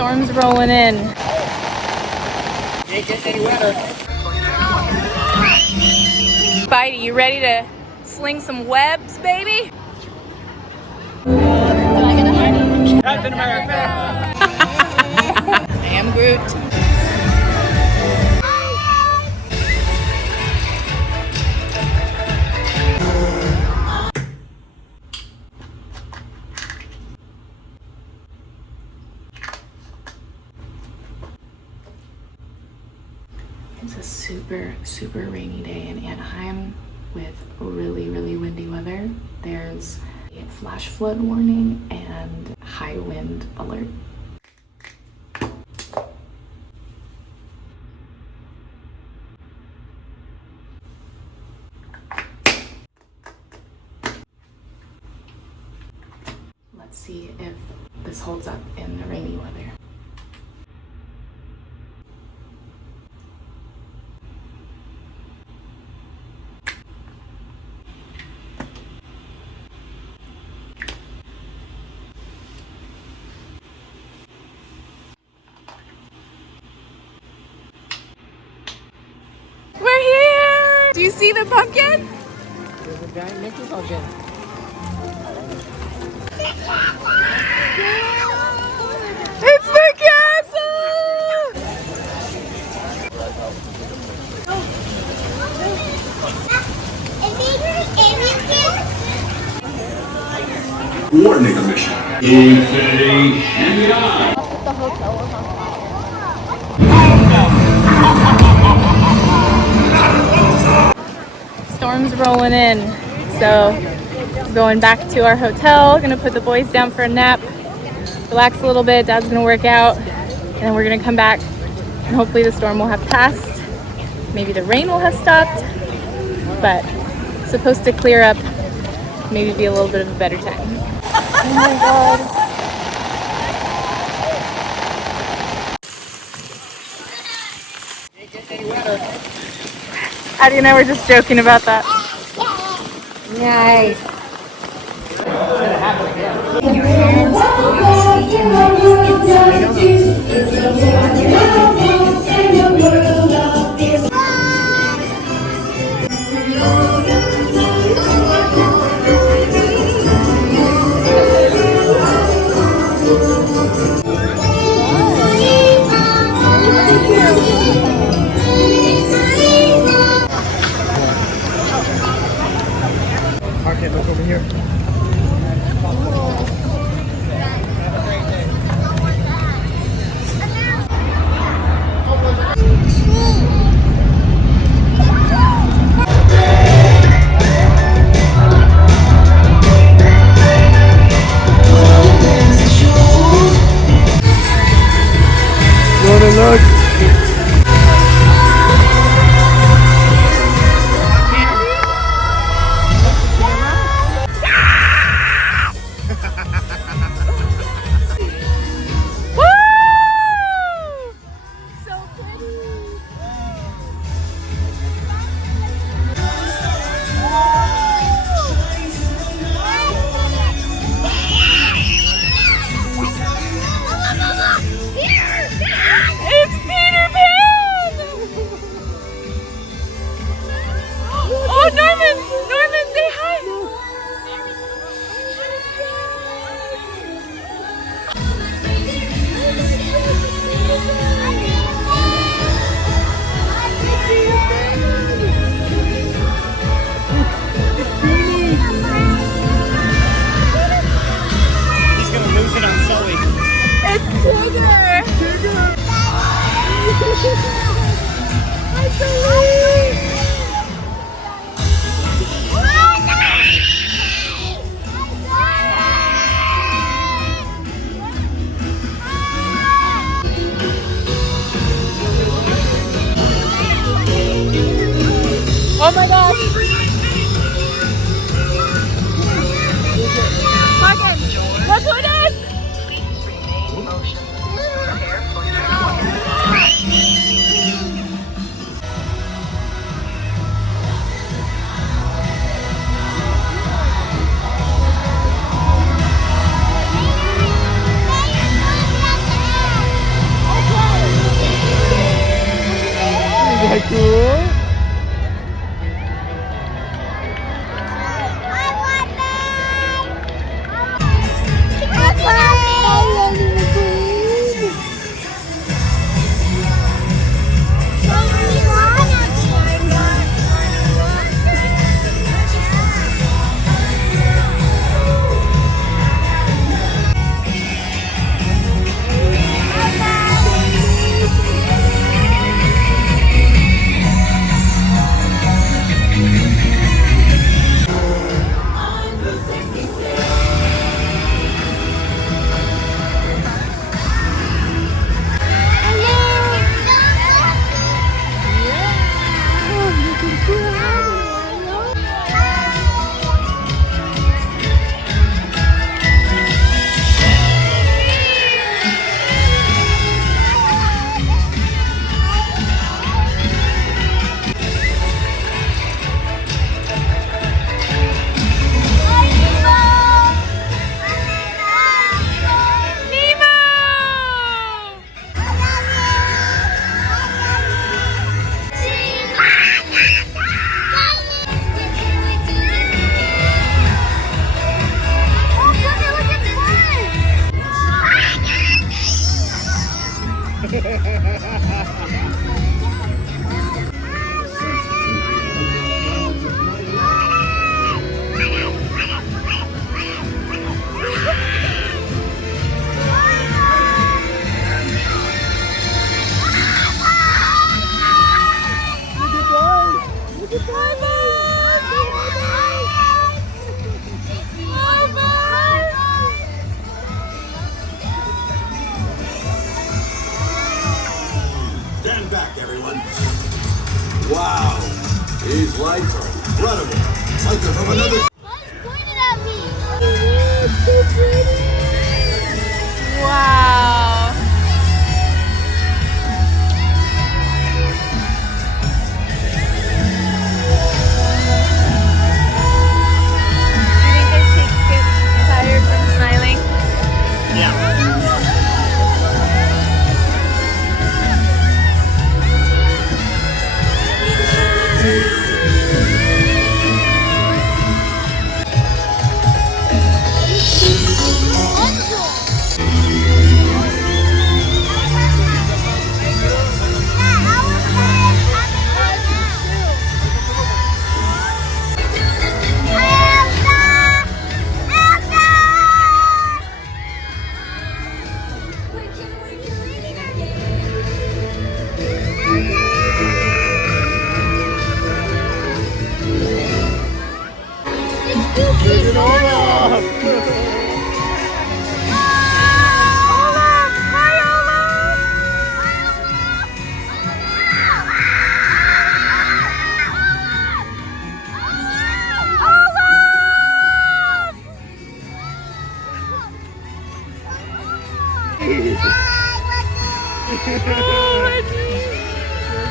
Storm's rolling in. Ain't getting any wetter. Spidey, you ready to sling some webs, baby? Captain America. I am Groot. It's a super rainy day in Anaheim with really windy weather. There's a flash flood warning and high wind alert. Let's see if this holds up in the rainy weather. We're here! Do you see the pumpkin? There's a giant Mickey pumpkin. It's the castle! Coordinate a mission. Infinity and beyond. The hotel was on fire. Storm's rolling in, so going back to our hotel. Gonna put the boys down for a nap, relax a little bit. Dad's gonna work out, and then we're gonna come back and hopefully the storm will have passed. Maybe the rain will have stopped, but it's supposed to clear up, maybe be a little bit of a better time. Oh my god. Ain't getting any wetter. Addie and I were just joking about that. Nice. Okay, look over here. that cool? Stand back, everyone. Wow, these lights are incredible. Like they're from another. Pointed at me. Wow. Do you think his cheeks get tired from smiling? Take it all off. You're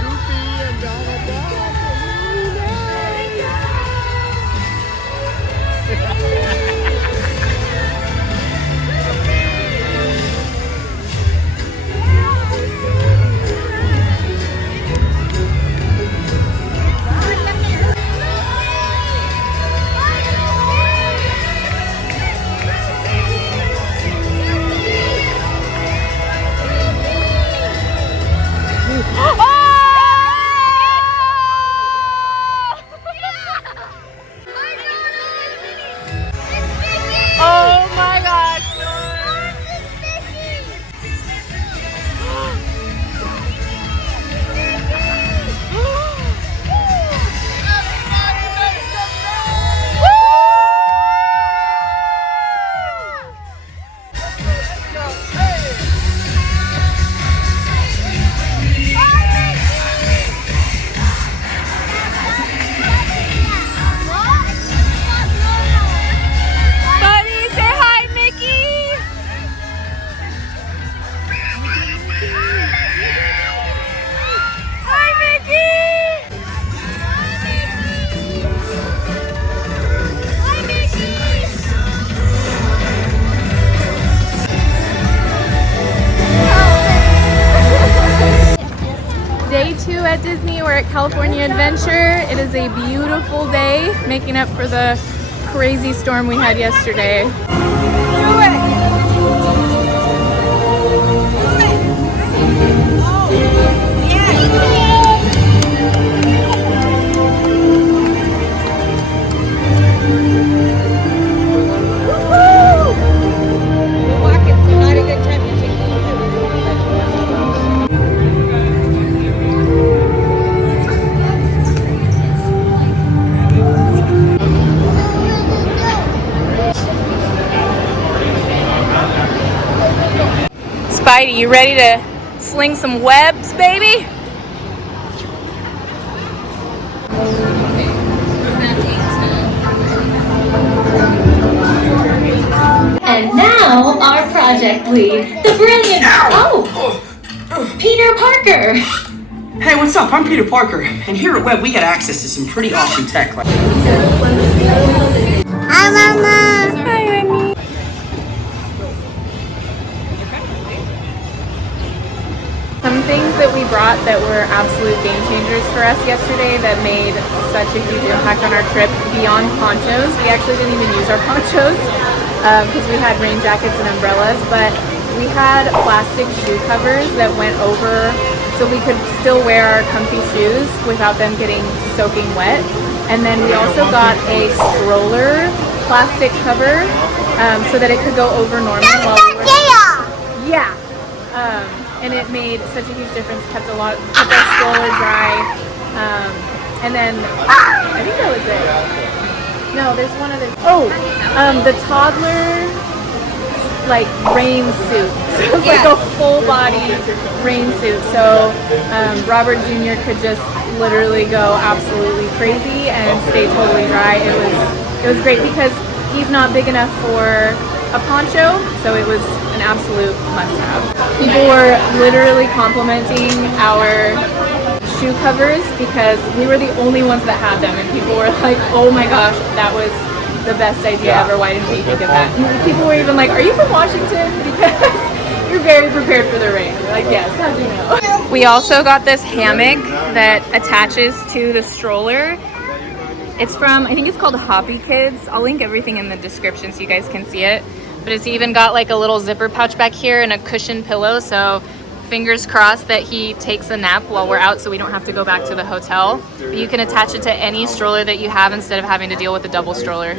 Goofy and Donald Duck. Disney. We're at California Adventure. It is a beautiful day, making up for the crazy storm we had yesterday. Spidey, you ready to sling some webs, baby? And now our project lead, the brilliant Peter Parker. Hey, what's up? I'm Peter Parker, and here at Web we get access to some pretty awesome tech. Hi, Mama. Hi, Amy. Some things that we brought that were absolute game changers for us yesterday that made such a huge impact on our trip beyond ponchos. We actually didn't even use our ponchos because we had rain jackets and umbrellas, but we had plastic shoe covers that went over so we could still wear our comfy shoes without them getting soaking wet. And then we also got a stroller plastic cover so that it could go over Norman while we were... Yeah. And it made such a huge difference, kept our stroller dry, and then I think that was it. No, there's one other. Oh, the toddler like rain suit. So it was like a full body rain suit. So Robert Jr. could just literally go absolutely crazy and stay totally dry. It was great because he's not big enough for a poncho, so it was an absolute must-have. People were literally complimenting our shoe covers because we were the only ones that had them, and people were like, oh my gosh, that was the best idea ever, why didn't we think of that? And people were even like, are you from Washington? Because you're very prepared for the rain. We're like, yes, how'd you know? We also got this hammock that attaches to the stroller. It's from, I think it's called Hoppy Kids. I'll link everything in the description so you guys can see it. But it's even got like a little zipper pouch back here and a cushion pillow. So fingers crossed that he takes a nap while we're out so we don't have to go back to the hotel. But you can attach it to any stroller that you have instead of having to deal with a double stroller.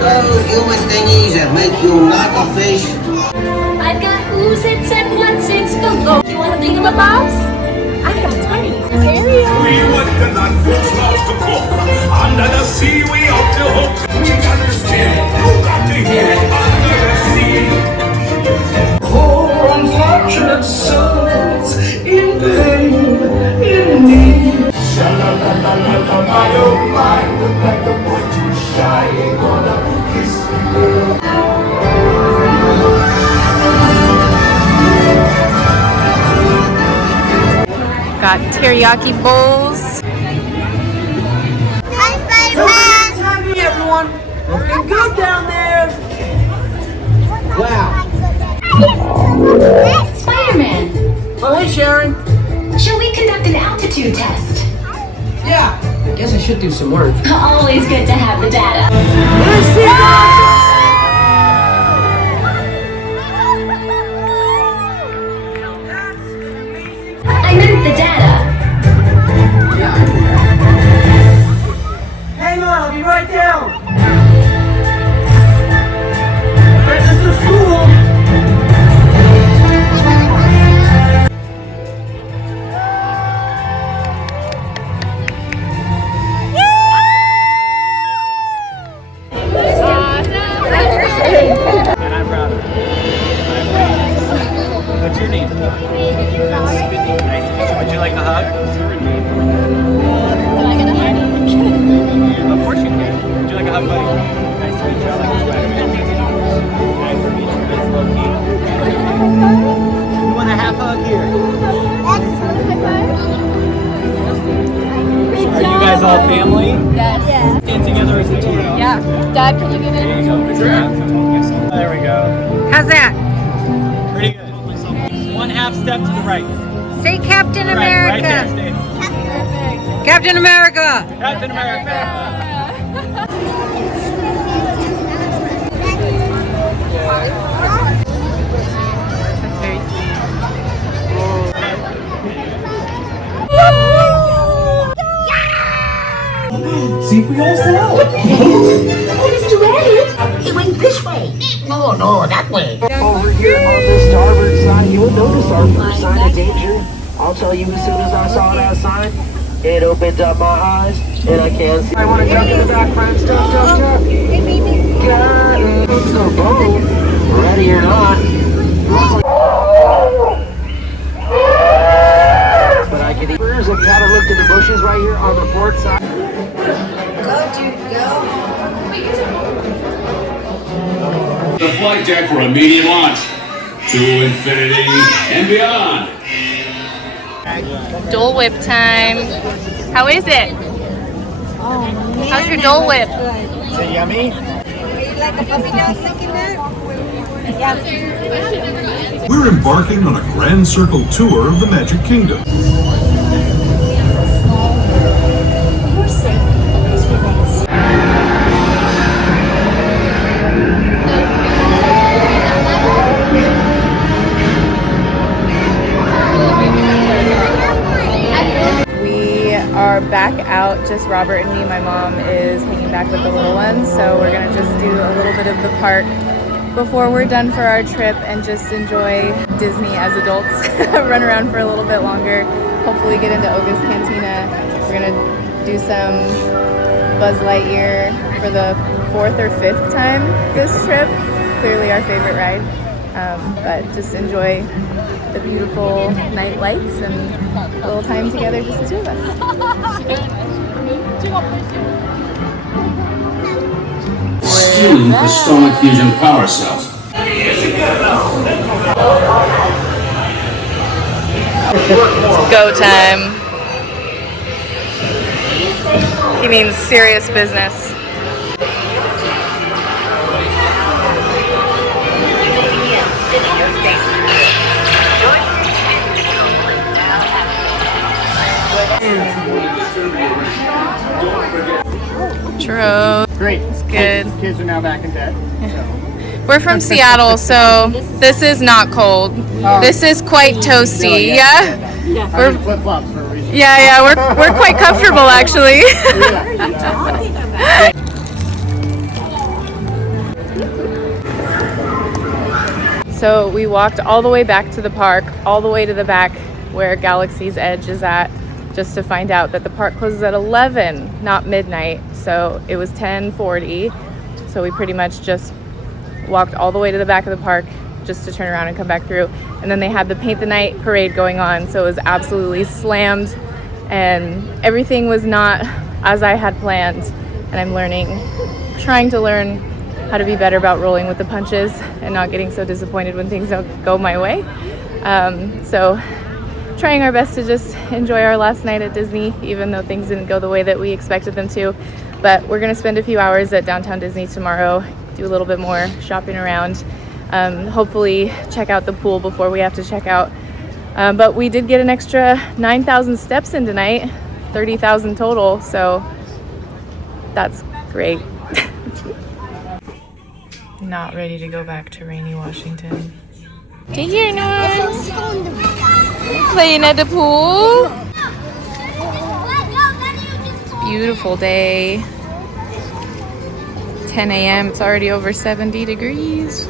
Those human thingies that make you not a fish. I've got who's it's and what's it's galore. You want to think of a mouse? I've got 20. We want the non-fish love to cook. Under the sea, we up to hook. We understand. You got to hear it under the sea. Poor unfortunate souls in pain, in need. Sha-la-la-la-la-la, my oh my, look like the boy too shy. Ain't gonna kiss me, girl. Got teriyaki bowls. Hey everyone, looking good down there. Wow. Spider-Man, Oh, hey Sharon. shall we conduct an altitude test? Yeah, I guess I should do some work. Always good to have the data. I meant the data. Hang on, I'll be right down. This is school. name? Nice to meet you. Would you like a hug? Of course you can. Would you like a hug, buddy? Nice to meet you. I like your Spider-Man. Nice to meet you. That's Loki. You want a half hug here? Are you guys all family? Yes. Stand together as a team. Yeah. Dad, can you give There it? you go. There we go. How's that? Pretty good. One half step to the right. Say Captain Right, America. right there, stay. Captain America. Captain America. That's very sweet. See if we all sell. Oh, Mr. Rabbit, he went this way. No, that way. Over here on the starboard side, you'll notice our first sign of danger. I'll tell you as soon as I saw that sign, it opened up my eyes, and I can't see. I want to jump in the back, friends. Jump. Got it. So boom, ready or not. But I can eat. If you haven't looked in the bushes right here on the port side. The flight deck for immediate launch to infinity and beyond. Dole Whip time. How is it? How's your Dole Whip? Is it yummy? We're embarking on a grand circle tour of the Magic Kingdom. Your safety always remains. We are back out, just Robert and me. My mom is hanging back with the little ones, so we're gonna just do a little bit of the park before we're done for our trip and just enjoy Disney as adults. Run around for a little bit longer, hopefully get into Oga's Cantina. We're gonna do some Buzz Lightyear for the 4th or 5th time this trip. Clearly our favorite ride, but just enjoy the beautiful night lights and a little time together, just the two of us. Stealing crystallic fusion power cells. Go time. He means serious business. True. Great. It's good. Kids are now back in bed. We're from Seattle, so this is not cold. This is quite toasty. Yeah. We're flip-flops for a reason. Yeah. We're quite comfortable actually. So we walked all the way back to the park, all the way to the back where Galaxy's Edge is at, just to find out that the park closes at 11, not midnight. So it was 10:40. So we pretty much just walked all the way to the back of the park just to turn around and come back through. And then they had the Paint the Night parade going on, so it was absolutely slammed and everything was not as I had planned. And I'm trying to learn how to be better about rolling with the punches and not getting so disappointed when things don't go my way. So trying our best to just enjoy our last night at Disney, even though things didn't go the way that we expected them to. But we're gonna spend a few hours at downtown Disney tomorrow, do a little bit more shopping around, hopefully check out the pool before we have to check out. But we did get an extra 9,000 steps in tonight, 30,000 total, so that's great. Not ready to go back to rainy Washington. Hey here, Norm. Playing at the pool. Beautiful day. 10 a.m. It's already over 70 degrees.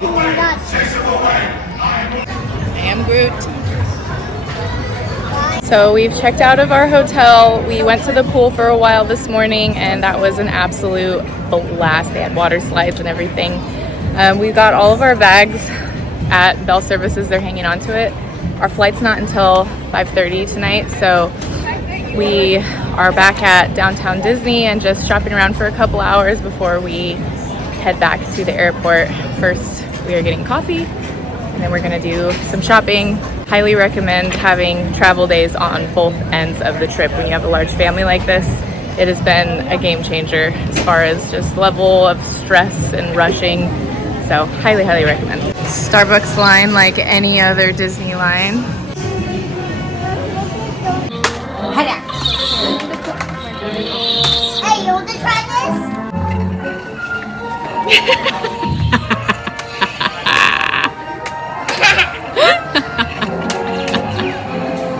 I am Groot. So we've checked out of our hotel. We went to the pool for a while this morning and that was an absolute blast. They had water slides and everything. We got all of our bags at Bell Services. They're hanging on to it. Our flight's not until 5:30 tonight, so we are back at downtown Disney and just shopping around for a couple hours before we head back to the airport. First, we are getting coffee, and then we're gonna do some shopping. Highly recommend having travel days on both ends of the trip when you have a large family like this. It has been a game changer as far as just level of stress and rushing. So highly, highly recommend. Starbucks line like any other Disney line. Hey, you want to try this?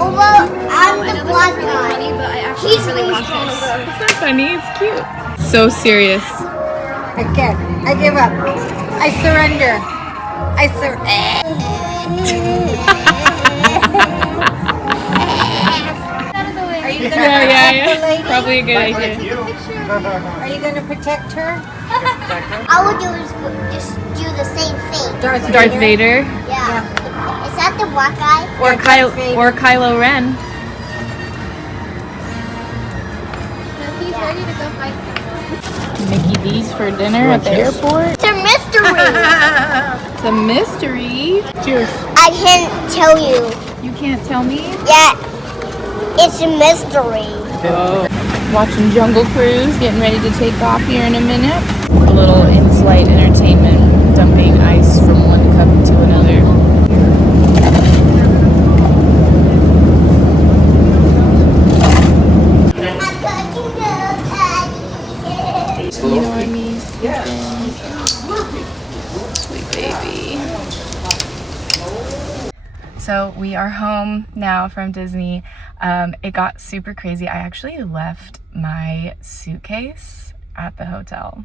Although I'm the black guy. He's really strong. It's not funny, it's cute. So serious. I can't. I give up. I surrender. I Are you gonna protect the lady? Probably a good idea. Are you gonna protect her? All we do is just do the same thing. Darth Vader. Yeah. Is that the black guy? Or Kylo Ren. He's ready to go fight. Mickey D's for dinner at the airport. It's a mystery. It's a mystery. Cheers. I can't tell you. You can't tell me? Yeah. It's a mystery. Oh. Watching Jungle Cruise, getting ready to take off here in a minute. A little in-flight entertainment, dumping ice from one cup to another. You know what I mean? Sweet baby. So we are home now from Disney. It got super crazy. I actually left my suitcase at the hotel.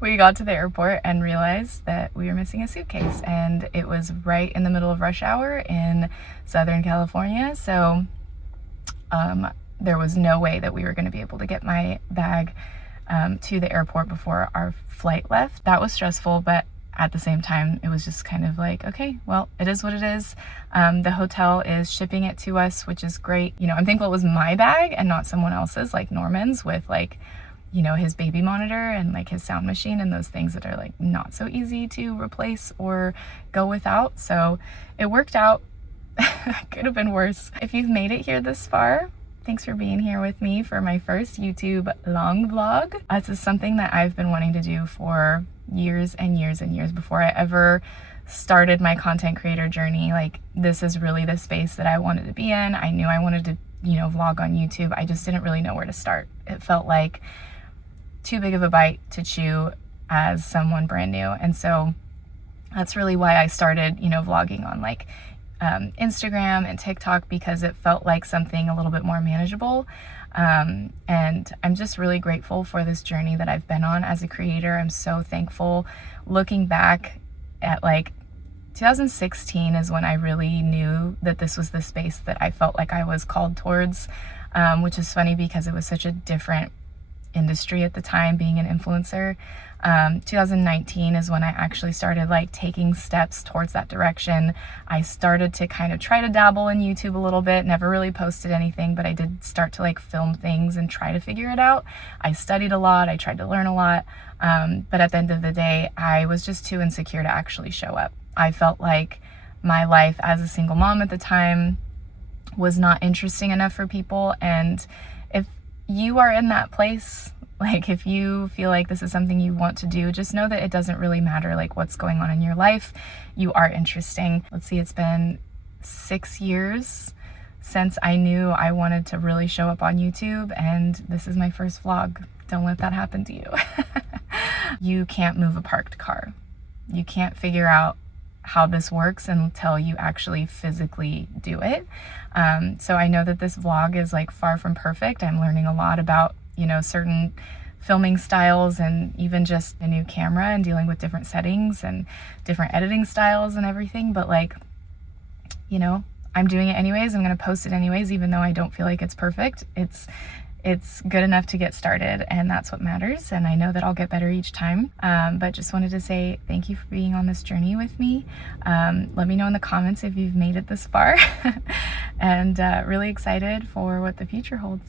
We got to the airport and realized that we were missing a suitcase, and it was right in the middle of rush hour in Southern California. So there was no way that we were going to be able to get my bag to the airport before our flight left. That was stressful, but at the same time, it was just kind of like, okay, well, it is what it is. The hotel is shipping it to us, which is great. You know, I'm thankful it was my bag and not someone else's, like Norman's, with like, you know, his baby monitor and like his sound machine and those things that are like not so easy to replace or go without. So it worked out. Could have been worse. If you've made it here this far, thanks for being here with me for my first YouTube long vlog. This is something that I've been wanting to do for years and years and years before I ever started my content creator journey. Like, this is really the space that I wanted to be in. I knew I wanted to, you know, vlog on YouTube. I just didn't really know where to start. It felt like too big of a bite to chew as someone brand new. And so that's really why I started, you know, vlogging on like Instagram and TikTok, because it felt like something a little bit more manageable. And I'm just really grateful for this journey that I've been on as a creator. I'm so thankful. Looking back at like 2016 is when I really knew that this was the space that I felt like I was called towards, which is funny because it was such a different industry at the time, being an influencer. 2019 is when I actually started like taking steps towards that direction. I started to kind of try to dabble in YouTube a little bit, never really posted anything, but I did start to like film things and try to figure it out. I studied a lot, I tried to learn a lot, but at the end of the day, I was just too insecure to actually show up. I felt like my life as a single mom at the time was not interesting enough for people, and if you are in that place, like if you feel like this is something you want to do, just know that it doesn't really matter like what's going on in your life. You are interesting. Let's see, it's been 6 years since I knew I wanted to really show up on YouTube, and this is my first vlog. Don't let that happen to you. You can't move a parked car. You can't figure out how this works until you actually physically do it. So I know that this vlog is like far from perfect. I'm learning a lot about, you know, certain filming styles and even just a new camera and dealing with different settings and different editing styles and everything. But like, you know, I'm doing it anyways. I'm going to post it anyways, even though I don't feel like it's perfect. it's good enough to get started, and that's what matters. And I know that I'll get better each time. But just wanted to say thank you for being on this journey with me. Let me know in the comments if you've made it this far. And really excited for what the future holds.